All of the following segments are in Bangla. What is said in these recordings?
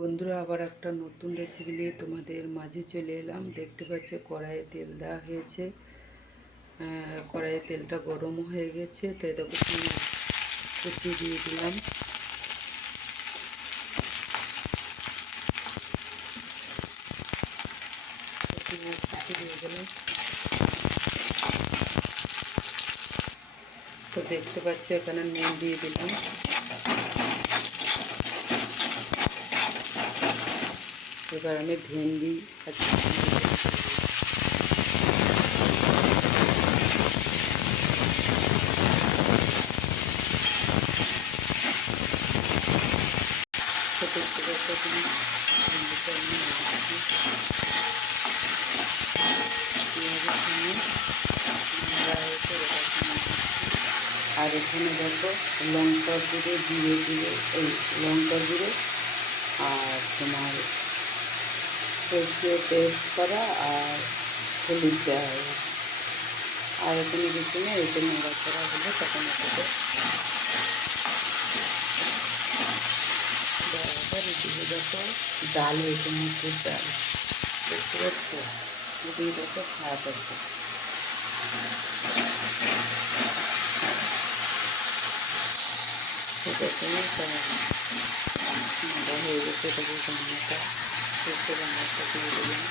বন্ধুরা, আবার একটা নতুন রেসিপি নিয়ে তোমাদের মাঝে চলে এলাম। দেখতে পাচ্ছ কড়াইয়ে তেল দেওয়া হয়েছে। কড়াইয়ে তেলটা গরম হয়ে গেছে, তো দেখো কুচি দিয়ে দিলাম। কুচি দিয়ে দিলাম। তো দেখতে পাচ্ছ এখানে নুন দিয়ে দিলাম। এবার আমি ভেন্ডি দেখতে পাচ্ছ তুমি ভেন্ডিটা আমি আর এখানে দেখো লঙ্কা গুঁড়ো, জিরে গুঁড়ো, এই লঙ্কা গুঁড়ো আর তোমার সরষে পেস্ট করা আর হলুদ দেওয়া হয়েছে। আর এখানে কিছু নেই, এতে নাড়াচাড়া হলে তখন এটাকে দিয়ে দেখো ডাল হয়েছে, মুসুর ডাল। দেখতে পাচ্ছ দিয়ে দেখো ভাত আছে। হয়ে গেছে, এটাকে রান্নাটা শেষে রান্নাটা দিয়ে দেবেন।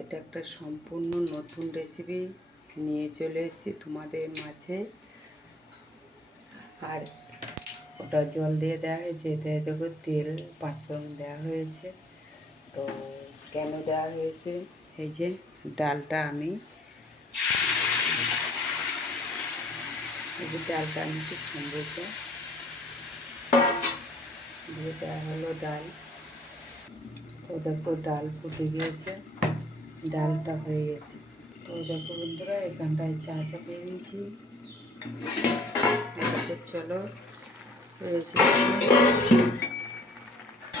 এটা একটা সম্পূর্ণ নতুন রেসিপি নিয়ে চলে এসেছি তোমাদের মাঝে। আর ওটা জল দিয়ে দেওয়া হয়েছে, এতে দেখো তেল 5 ফোড়ন দেওয়া হয়েছে। তো কেন দেওয়া হয়েছে, এই যে ডালটা আমি সম্ভবত দিয়ে দেওয়া হলো ডাল। তো দেখো ডাল ফুটে গিয়েছে, ডালটা হয়ে গেছে। তো দেখো বন্ধুরা, এখানটায় চা চাপিয়ে দিয়েছি। চলো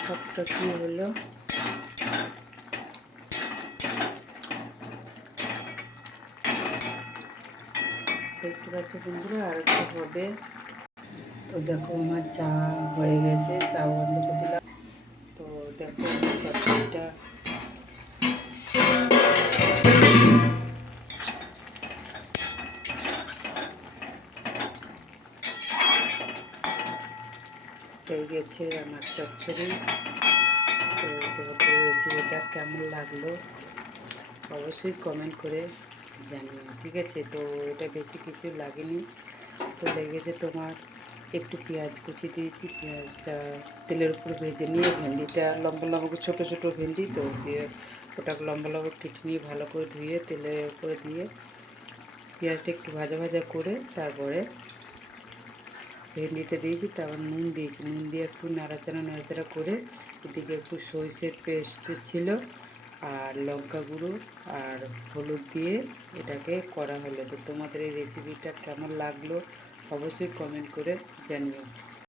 সবটা কী হলো, দেখতে পাচ্ছি বন্ধুরা, আর একটু হবে। তো দেখো আমার চা হয়ে গেছে, চা বন্ধ করে দিলাম। তো দেখো চটপটিটা হয়ে গেছে আমার চচ্চড়ি। তো তোমাদের রেসিপিটা কেমন লাগলো অবশ্যই কমেন্ট করে জানিও, ঠিক আছে? তো এটা বেশি কিছু লাগেনি, তো লেগেছে তোমার একটু পেঁয়াজ কুচি দিয়েছি। পেঁয়াজটা তেলের উপর ভেজে নিয়ে ভেন্ডিটা লম্বা লম্বা ছোটো ছোটো ভেন্ডি, তো দিয়ে ওটাকে লম্বা লম্বা কেটে নিয়ে ভালো করে ধুয়ে তেলের উপরে দিয়ে পেঁয়াজটা একটু ভাজা ভাজা করে তারপরে ভেন্ডিটা দিয়েছি। তারপর নুন দিয়েছি, নুন দিয়ে একটু নাড়াচাড়া করে এদিকে একটু সরষের পেস্ট ছিল আর লঙ্কা গুঁড়ো আর হলুদ দিয়ে এটাকে করা হলো। তো তোমাদের এই রেসিপিটা কেমন লাগলো অবশ্যই কমেন্ট করে জানিও।